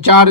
4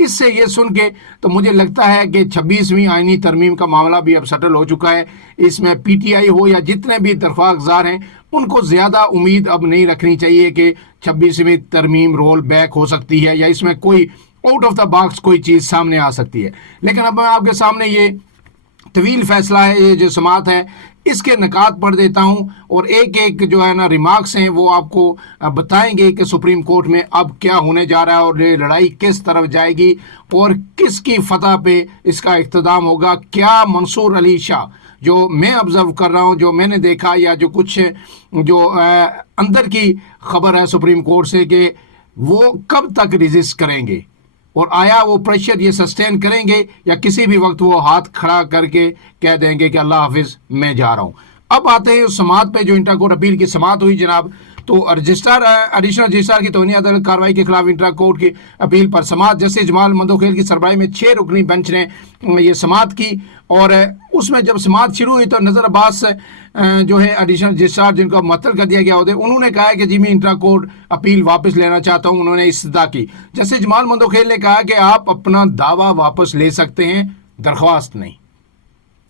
اس سے یہ سن کے تو مجھے لگتا ہے کہ 26ویں آئینی ترمیم کا معاملہ بھی اب سیٹل ہو چکا ہے. اس میں پی ٹی آئی ہو یا جتنے بھی درخواست گزار ہیں ان کو زیادہ امید اب نہیں رکھنی چاہیے کہ 26ویں ترمیم رول بیک ہو سکتی ہے یا اس میں کوئی آؤٹ آف دا باکس کوئی چیز سامنے آ سکتی ہے. لیکن اب میں آپ کے سامنے یہ طویل فیصلہ ہے, یہ جو سماعت ہے اس کے نکات پڑھ دیتا ہوں اور ایک ایک جو ہے نا ریمارکس ہیں وہ آپ کو بتائیں گے کہ سپریم کورٹ میں اب کیا ہونے جا رہا ہے اور یہ لڑائی کس طرف جائے گی اور کس کی فتح پہ اس کا اختتام ہوگا. کیا منصور علی شاہ, جو میں آبزرو کر رہا ہوں, جو میں نے دیکھا یا جو کچھ جو اندر کی خبر ہے سپریم کورٹ سے, کہ وہ کب تک ریزسٹ کریں گے اور آیا وہ پریشر یہ سسٹین کریں گے یا کسی بھی وقت وہ ہاتھ کھڑا کر کے کہہ دیں گے کہ اللہ حافظ میں جا رہا ہوں. اب آتے ہیں اس سماعت پہ جو انٹرا کورٹ اپیل کی سماعت ہوئی جناب. تو ایڈیشنل رجسٹرار کی توہین عدالت کارروائی کے خلاف انٹرا کورٹ کی اپیل پر سماعت جسٹس جمال مندوخیل کی سربراہی میں 6 رکنی بینچ نے یہ سماعت کی اور اس میں جب سماعت شروع ہوئی تو نظر عباس جو ہے ایڈیشنل رجسٹرار جن کو معطل کر دیا گیا ہوتے, انہوں نے کہا کہ جی میں انٹرا کورٹ اپیل واپس لینا چاہتا ہوں. انہوں نے استدعا کی. جسٹس جمال مندوخیل نے کہا کہ آپ اپنا دعویٰ واپس لے سکتے ہیں, درخواست نہیں.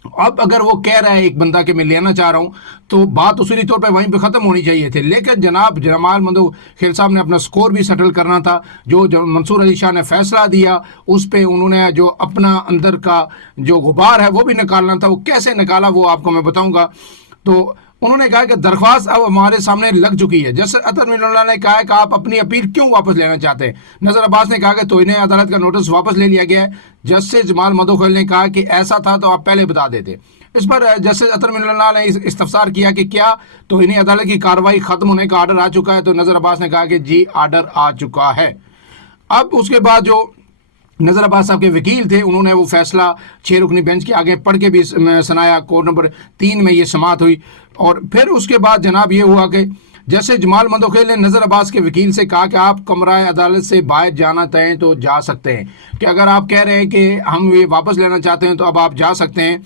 اب اگر وہ کہہ رہا ہے ایک بندہ کہ میں لینا چاہ رہا ہوں تو بات اصولی طور پہ وہیں پہ ختم ہونی چاہیے تھی. لیکن جناب جمال مندوخیل صاحب نے اپنا سکور بھی سیٹل کرنا تھا. جو منصور علی شاہ نے فیصلہ دیا اس پہ انہوں نے جو اپنا اندر کا جو غبار ہے وہ بھی نکالنا تھا. وہ کیسے نکالا وہ آپ کو میں بتاؤں گا. تو انہوں نے کہا کہ درخواست اب ہمارے سامنے لگ چکی ہے. جسٹس اطہر من اللہ نے کہا کہ آپ اپنی اپیل کیوں واپس لینا چاہتے ہیں. نظر عباس نے کہا کہ توہین عدالت کا نوٹس واپس لے لیا گیا ہے. جسٹس جمال مندوخیل نے کہا کہ ایسا تھا تو آپ پہلے بتا دیتے. اس پر جسٹس اطہر من اللہ نے استفسار کیا کہ کیا توہین عدالت کی کارروائی ختم ہونے کا آرڈر آ چکا ہے. تو نظر عباس نے کہا کہ جی آرڈر آ چکا ہے. اب اس کے بعد جو نظر عباس صاحب کے وکیل تھے انہوں نے وہ فیصلہ 6 رکنی بینچ کے آگے پڑھ کے بھی سنایا. کورٹ نمبر 3 میں یہ سماعت ہوئی اور پھر اس کے بعد جناب یہ ہوا کہ جیسے جمال مندوخیل نے نظر عباس کے وکیل سے کہا کہ آپ کمرہ عدالت سے باہر جانا چاہیں تو جا سکتے ہیں, کہ اگر آپ کہہ رہے ہیں کہ ہم یہ واپس لینا چاہتے ہیں تو اب آپ جا سکتے ہیں.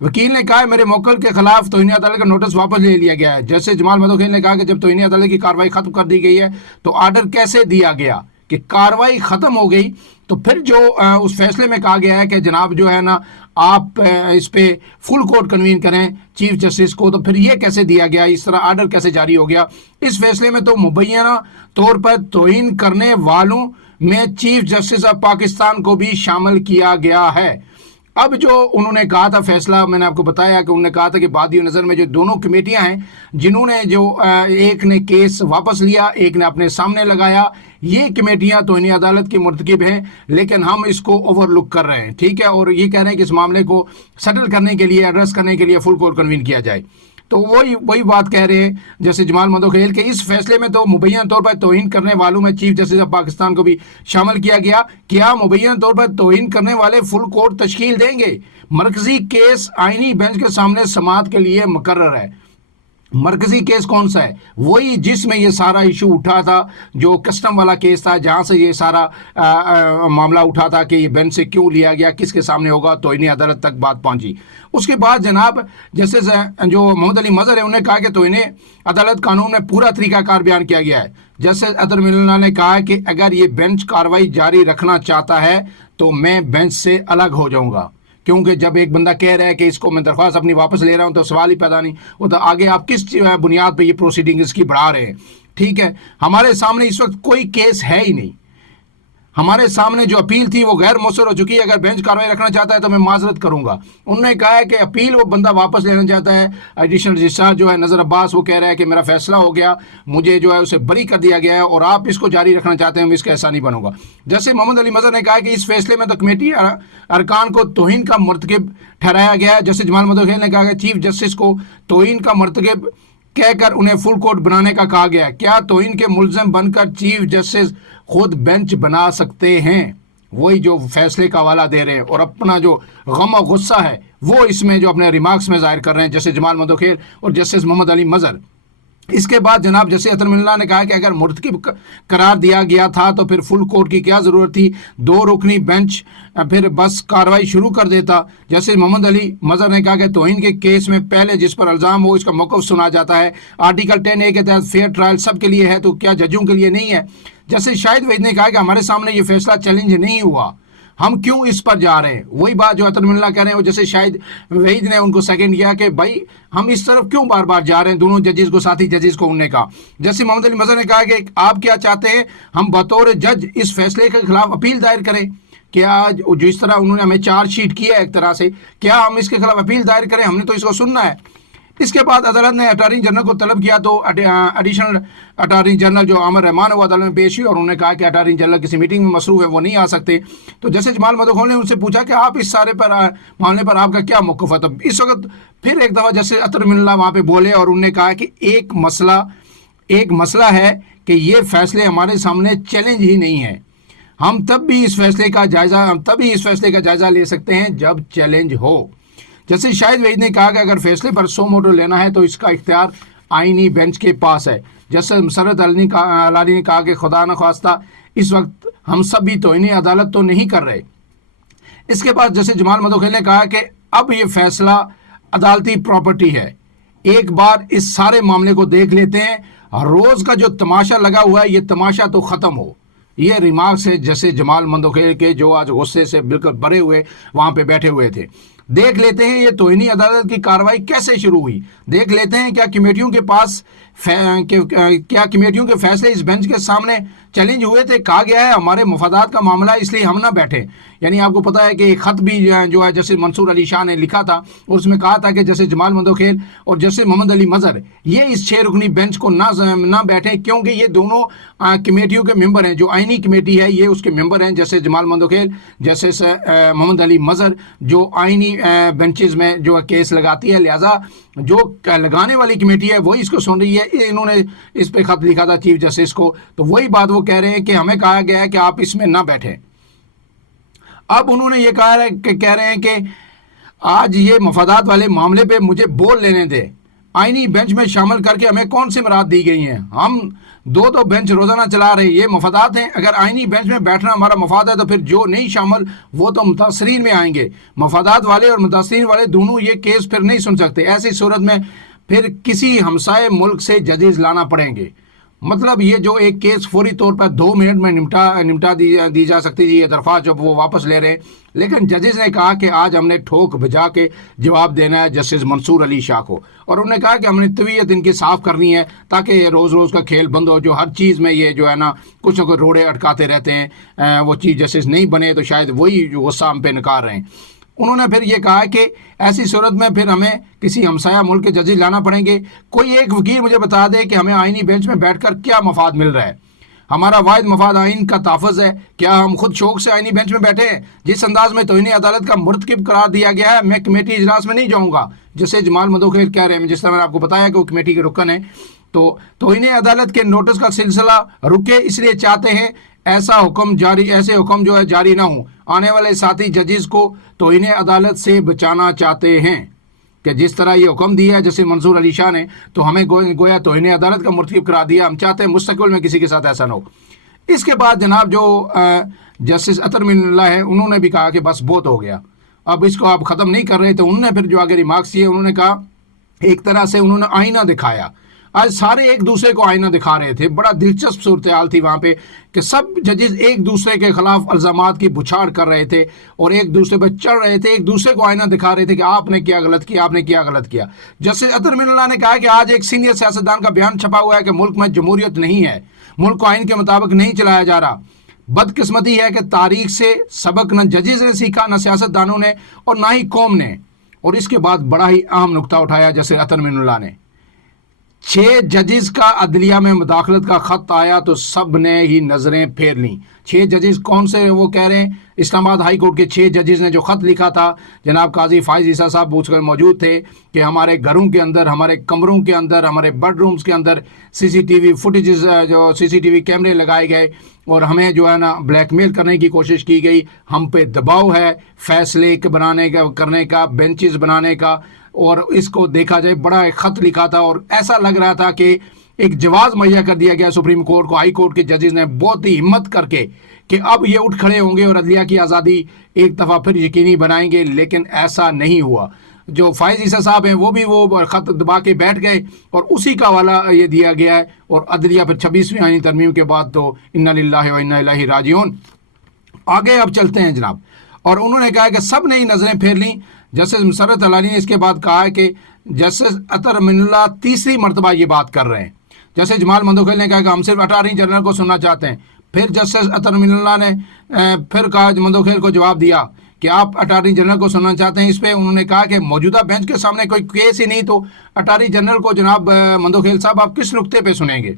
وکیل نے کہا میرے موکل کے خلاف توہین عدالت کا نوٹس واپس لے لیا گیا ہے. جیسے جمال مندوخیل نے کہا کہ جب توہین عدالت کی کارروائی ختم کر دی گئی ہے تو آرڈر کیسے دیا گیا کہ کارروائی ختم ہو گئی, تو پھر جو اس فیصلے میں کہا گیا ہے کہ جناب جو ہے نا آپ اس پہ فل کورٹ کنوین کریں چیف جسٹس کو, تو پھر یہ کیسے دیا گیا, اس طرح آرڈر کیسے جاری ہو گیا. اس فیصلے میں تو مبینہ طور پر توہین کرنے والوں میں چیف جسٹس آف پاکستان کو بھی شامل کیا گیا ہے. اب جو انہوں نے کہا تھا فیصلہ میں نے آپ کو بتایا کہ انہوں نے کہا تھا کہ بادی نظر میں جو دونوں کمیٹیاں ہیں جنہوں نے جو ایک نے کیس واپس لیا ایک نے اپنے سامنے لگایا, یہ کمیٹیاں توہین عدالت کی مرتکب ہیں لیکن ہم اس کو اوور لک کر رہے ہیں, ٹھیک ہے, اور یہ کہہ رہے ہیں کہ اس معاملے کو سیٹل کرنے کے لیے ایڈریس کرنے کے لیے فل کورٹ کنوین کیا جائے. تو وہی بات کہہ رہے ہیں جیسے جمال مندوخیل کے اس فیصلے میں تو مبینہ طور پر توہین کرنے والوں میں چیف جسٹس آف پاکستان کو بھی شامل کیا گیا. کیا مبینہ طور پر توہین کرنے والے فل کورٹ تشکیل دیں گے؟ مرکزی کیس آئینی بینچ کے سامنے سماعت کے لیے مقرر ہے. مرکزی کیس کون سا ہے؟ وہی جس میں یہ سارا ایشو اٹھا تھا, جو کسٹم والا کیس تھا, جہاں سے یہ سارا معاملہ اٹھا تھا کہ یہ بینچ سے کیوں لیا گیا, کس کے سامنے ہوگا, توہین عدالت تک بات پہنچی. اس کے بعد جناب جیسے جو محمد علی مظہر ہے انہوں نے کہا کہ توہین عدالت قانون میں پورا طریقہ کار بیان کیا گیا ہے. جیسے اطہر من اللہ نے کہا کہ اگر یہ بینچ کارروائی جاری رکھنا چاہتا ہے تو میں بینچ سے الگ ہو جاؤں گا, کیونکہ جب ایک بندہ کہہ رہا ہے کہ اس کو میں درخواست اپنی واپس لے رہا ہوں تو سوال ہی پیدا نہیں ہوتا آگے آپ کس بنیاد پہ یہ پروسیڈنگ اس کی بڑھا رہے ہیں. ٹھیک ہے, ہمارے سامنے اس وقت کوئی کیس ہے ہی نہیں. ہمارے سامنے جو اپیل تھی وہ غیر مؤثر ہو چکی ہے. اگر بینچ کارروائی رکھنا چاہتا ہے تو میں معذرت کروں گا. انہوں نے کہا ہے کہ اپیل وہ بندہ واپس لینا چاہتا ہے. ایڈیشنل رجسٹرار جو ہے نظر عباس وہ کہہ رہا ہے کہ میرا فیصلہ ہو گیا, مجھے جو ہے اسے بری کر دیا گیا ہے اور آپ اس کو جاری رکھنا چاہتے ہیں, میں اس کا ایسا نہیں بنوں گا. جیسے محمد علی مظہر نے کہا کہ اس فیصلے میں تو کمیٹی ارکان کو توہین کا مرتکب ٹھہرایا گیا ہے. جیسے جمال مندوخیل نے کہا کہ چیف جسٹس کو توہین کا مرتکب کہہ کر انہیں فل کورٹ بنانے کا کہا گیا. کیا توہین کے ملزم بن کر چیف جسٹس خود بینچ بنا سکتے ہیں؟ وہی جو فیصلے کا حوالہ دے رہے ہیں اور اپنا جو غم و غصہ ہے وہ اس میں جو اپنے ریمارکس میں ظاہر کر رہے ہیں جیسے جمال مندوخیل اور جسٹس محمد علی مظہر. اس کے بعد جناب جیسے اطہر من اللہ نے کہا کہ اگر مرتکب قرار دیا گیا تھا تو پھر فل کورٹ کی کیا ضرورت تھی, 2 رکنی بینچ پھر بس کارروائی شروع کر دیتا. جیسے محمد علی مظہر نے کہا کہ توہین کے کیس میں پہلے جس پر الزام ہو اس کا موقف سنا جاتا ہے. آرٹیکل 10A کے تحت فیئر ٹرائل سب کے لیے ہے تو کیا ججوں کے لیے نہیں ہے؟ جیسے شاہد وحید نے کہا کہ ہمارے سامنے یہ فیصلہ چیلنج نہیں ہوا, ہم کیوں اس پر جا رہے ہیں. وہی بات جو اطہر من اللہ کہہ رہے ہیں, وہ جیسے شاہد وحید نے ان کو سیکنڈ کیا کہ بھائی ہم اس طرف کیوں بار بار جا رہے ہیں, دونوں ججز کو, ساتھی ججز کو. انہوں نے کہا, جیسے محمد علی مظہر نے کہا کہ آپ کیا چاہتے ہیں, ہم بطور جج اس فیصلے کے خلاف اپیل دائر کریں, کیا جس طرح انہوں نے ہمیں چارج شیٹ کیا ہے ایک طرح سے, کیا ہم اس کے خلاف اپیل دائر کریں, ہم نے تو اس کو سننا ہے. اس کے بعد عدالت نے اٹارنی جنرل کو طلب کیا, تو ایڈیشنل اٹارنی جنرل جو عامر رحمان وہ عدالت میں پیش ہوئی, اور انہوں نے کہا کہ اٹارنی جنرل کسی میٹنگ میں مصروف ہے, وہ نہیں آ سکتے. تو جیسے جمال مدوخیل نے ان سے پوچھا کہ آپ اس سارے پر معاملے پر آپ کا کیا موقف ہے. تو اس وقت پھر ایک دفعہ جیسے اطہر من اللہ وہاں پہ بولے, اور انہوں نے کہا کہ ایک مسئلہ ہے کہ یہ فیصلے ہمارے سامنے چیلنج ہی نہیں ہے, ہم تب بھی اس فیصلے کا جائزہ لے سکتے ہیں جب چیلنج ہو. جیسے شاہد وحید نے کہا کہ اگر فیصلے پر سو موٹو لینا ہے تو اس کا اختیار آئینی بینچ کے پاس ہے. جیسے مسرت علانی نے کہا کہ خدا نخواستہ اس وقت ہم سب بھی توہین عدالت تو نہیں کر رہے. اس کے بعد جیسے جمال مدوخیل نے کہا کہ اب یہ فیصلہ عدالتی پراپرٹی ہے, ایک بار اس سارے معاملے کو دیکھ لیتے ہیں, روز کا جو تماشا لگا ہوا ہے یہ تماشا تو ختم ہو. یہ ریمارکس ہے جیسے جمال مدوخیل کے, جو آج غصے سے بالکل بھرے ہوئے وہاں پہ بیٹھے ہوئے تھے. دیکھ لیتے ہیں یہ توہینی عدالت کی کارروائی کیسے شروع ہوئی, دیکھ لیتے ہیں کیا کمیٹیوں کے فیصلے اس بینچ کے سامنے چیلنج ہوئے تھے. کہا گیا ہے ہمارے مفادات کا معاملہ اس لیے ہم نہ بیٹھے. یعنی آپ کو پتا ہے کہ ایک خط بھی جو ہے جیسے منصور علی شاہ نے لکھا تھا, اور اس میں کہا تھا کہ جیسے جمال مدوخیل اور جیسے محمد علی مظہر یہ اس 6 رکنی بینچ کو نہ بیٹھیں, کیونکہ یہ دونوں کمیٹیوں کے ممبر ہیں. جو آئینی کمیٹی ہے یہ اس کے ممبر ہیں, جیسے جمال مدوخیل, جیسے محمد علی مظہر جو آئینی بینچز میں جو کیس لگاتی ہے, لہٰذا جو لگانے والی کمیٹی ہے وہی اس کو سن رہی ہے. انہوں نے اس پہ خط لکھا تھا چیف جسٹس کو, تو وہی بات وہ کہہ رہے ہیں کہ ہمیں کہا گیا ہے کہ آپ اس میں نہ بیٹھیں. اب انہوں نے یہ کہہ رہے ہیں کہ آج یہ مفادات والے معاملے پہ مجھے بول لینے دے, آئینی بینچ میں شامل کر کے ہمیں کون سی مراد دی گئی ہیں, ہم 2 بینچ روزانہ چلا رہے, یہ مفادات ہیں. اگر آئینی بینچ میں بیٹھنا ہمارا مفاد ہے تو پھر جو نہیں شامل وہ تو متاثرین میں آئیں گے. مفادات والے اور متاثرین والے دونوں یہ کیس پھر نہیں سن سکتے. ایسی صورت میں پھر کسی ہمسائے ملک سے ججز لانا پڑیں گے. مطلب یہ جو ایک کیس فوری طور پر 2 منٹ میں نمٹا دی جا سکتی ہے, یہ درخواست جب وہ واپس لے رہے ہیں, لیکن ججز نے کہا کہ آج ہم نے ٹھوک بجا کے جواب دینا ہے جسٹس منصور علی شاہ کو, اور انہوں نے کہا کہ ہم نے طبیعت ان کی صاف کرنی ہے تاکہ یہ روز کا کھیل بند ہو. جو ہر چیز میں یہ جو ہے نا کچھ نہ کچھ روڑے اٹکاتے رہتے ہیں, وہ چیف جسٹس نہیں بنے تو شاید وہی جو غصہ ہم پہ نکال رہے ہیں. انہوں نے پھر یہ کہا کہ ایسی صورت میں پھر ہمیں کسی ہمسایہ ملک کے ججز لانا پڑیں گے. کوئی ایک وکیل مجھے بتا دے کہ ہمیں آئینی بینچ میں بیٹھ کر کیا مفاد مل رہا ہے. ہمارا واحد مفاد آئین کا تحفظ ہے, کیا ہم خود شوق سے آئینی بینچ میں بیٹھے ہیں؟ جس انداز میں توہین عدالت کا مرتکب قرار دیا گیا ہے, میں کمیٹی اجلاس میں نہیں جاؤں گا. جیسے جمال مدوخیل کہہ رہے ہیں, جس طرح میں نے آپ کو بتایا کہ وہ کمیٹی کے رکن ہیں, تو توہین عدالت کے نوٹس کا سلسلہ رکے, اس لیے چاہتے ہیں ایسے حکم جو ہے جاری نہ ہوں. آنے والے ساتھی ججز کو توہین عدالت سے بچانا چاہتے ہیں کہ جس طرح یہ حکم دیا ہے جیسے منصور علی شاہ نے, تو ہمیں گویا توہین عدالت کا مرتکب قرار دیا. ہم چاہتے ہیں مستقبل میں کسی کے ساتھ ایسا نہ ہو. اس کے بعد جناب جو جسٹس اطہر من اللہ ہے, انہوں نے بھی کہا کہ بس بہت ہو گیا, اب اس کو آپ ختم نہیں کر رہے. تو انہوں نے پھر جو آگے ریمارکس کیے, انہوں نے کہا ایک طرح سے انہوں نے آئینہ دکھایا. آج سارے ایک دوسرے کو آئینہ دکھا رہے تھے. بڑا دلچسپ صورتحال تھی وہاں پہ کہ سب ججز ایک دوسرے کے خلاف الزامات کی بچھاڑ کر رہے تھے اور ایک دوسرے پہ چڑھ رہے تھے, ایک دوسرے کو آئینہ دکھا رہے تھے کہ آپ نے کیا غلط کیا, آپ نے کیا غلط کیا. جیسے اطہر من اللہ نے کہا کہ آج ایک سینئر سیاستدان کا بیان چھپا ہوا ہے کہ ملک میں جمہوریت نہیں ہے, ملک کو آئین کے مطابق نہیں چلایا جا رہا. بدقسمتی ہے کہ تاریخ سے سبق نہ ججز نے سیکھا, نہ سیاستدانوں نے, اور نہ ہی قوم نے. اور اس کے بعد بڑا ہی اہم نقطہ اٹھایا جیسے اطہر من اللہ نے, 6 ججز کا عدلیہ میں مداخلت کا خط آیا تو سب نے ہی نظریں پھیر لیں. 6 ججز کون سے, وہ کہہ رہے ہیں اسلام آباد ہائی کورٹ کے 6 ججز نے جو خط لکھا تھا. جناب قاضی فائز عیسیٰ صاحب اس میں موجود تھے کہ ہمارے گھروں کے اندر, ہمارے کمروں کے اندر, ہمارے بیڈ رومز کے اندر CCTV فوٹیجز, جو CCTV کیمرے لگائے گئے اور ہمیں جو ہے نا بلیک میل کرنے کی کوشش کی گئی. ہم پہ دباؤ ہے فیصلے بنانے کا, کرنے کا, بینچز بنانے کا, اور اس کو دیکھا جائے بڑا ایک خط لکھا تھا اور ایسا لگ رہا تھا کہ ایک جواز مہیا کر دیا گیا سپریم کورٹ کو. ہائی کورٹ کے ججز نے بہت ہی ہمت کر کے کہ اب یہ اٹھ کھڑے ہوں گے اور عدلیہ کی آزادی ایک دفعہ پھر یقینی بنائیں گے, لیکن ایسا نہیں ہوا. جو فائز عیسیٰ صاحب ہیں وہ بھی وہ خط دبا کے بیٹھ گئے اور اسی کا حوالہ یہ دیا گیا ہے. اور عدلیہ پھر 26ویں آئینی ترمیم کے بعد تو انا للہ و انا الیہ راجعون آگے اب چلتے ہیں جناب. اور انہوں نے کہا کہ سب نے ہی نظریں پھیر لیں. جسٹس مسرت ہلالی نے اس کے بعد کہا ہے کہ جسٹس اطہر امین اللہ تیسری مرتبہ یہ بات کر رہے ہیں. جسٹس جمال مندوخیل نے کہا کہ ہم صرف اٹارنی جنرل کو سننا چاہتے ہیں. پھر جسٹس اطہر امین اللہ نے پھر کہا مندوخیل کو جواب دیا کہ آپ اٹارنی جنرل کو سننا چاہتے ہیں. اس پہ انہوں نے کہا کہ موجودہ بینچ کے سامنے کوئی کیس ہی نہیں, تو اٹارنی جنرل کو جناب مندوخیل صاحب آپ کس نقطے پہ سنیں گے.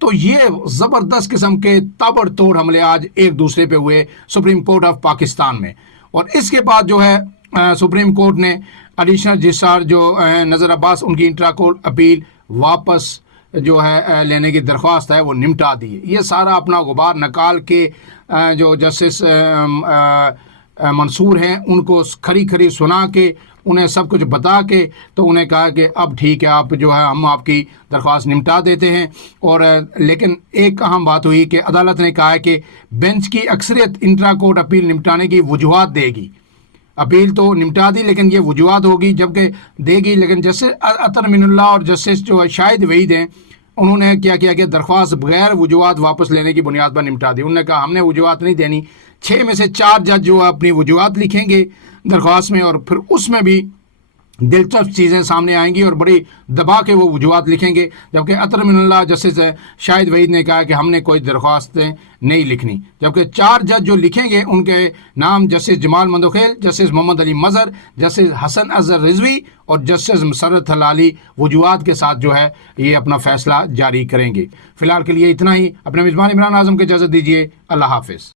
تو یہ زبردست قسم کے تابڑ توڑ حملے آج ایک دوسرے پہ ہوئے سپریم کورٹ آف پاکستان میں. اور اس کے بعد جو ہے سپریم کورٹ نے ایڈیشنل رجسٹرار جو نذر عباس ان کی انٹرا کورٹ اپیل واپس جو ہے لینے کی درخواست ہے وہ نمٹا دی. یہ سارا اپنا غبار نکال کے جو جسٹس منصور ہیں ان کو کھری کھری سنا کے انہیں سب کچھ بتا کے تو انہیں کہا کہ اب ٹھیک ہے آپ جو ہے ہم آپ کی درخواست نمٹا دیتے ہیں. اور لیکن ایک اہم بات ہوئی کہ عدالت نے کہا ہے کہ بینچ کی اکثریت انٹرا کورٹ اپیل نمٹانے کی وجوہات دے گی. اپیل تو نمٹا دی لیکن یہ وجوہات ہوگی جبکہ دے گی. لیکن جسٹس اطہر امین اللہ اور جسٹس جو شاہد وحید ہیں انہوں نے کیا کیا کہ درخواست بغیر وجوہات واپس لینے کی بنیاد پر نمٹا دی. انہوں نے کہا ہم نے وجوہات نہیں دینی. 6 میں سے 4 جج جو اپنی وجوہات لکھیں گے درخواست میں اور پھر اس میں بھی دلچسپ چیزیں سامنے آئیں گی اور بڑی دبا کے وہ وجوہات لکھیں گے. جبکہ اطہر امین اللہ جسٹس شاہد وحید نے کہا کہ ہم نے کوئی درخواستیں نہیں لکھنی. جبکہ 4 جج جو لکھیں گے ان کے نام جسٹس جمال مندوخیل, جسٹس محمد علی مظہر, جسٹس حسن اظہر رضوی اور جسٹس مسرت ہلالی وجوہات کے ساتھ جو ہے یہ اپنا فیصلہ جاری کریں گے. فی الحال کے لیے اتنا ہی. اپنے میزبان عمران اعظم کو اجازت دیجیے. اللہ حافظ.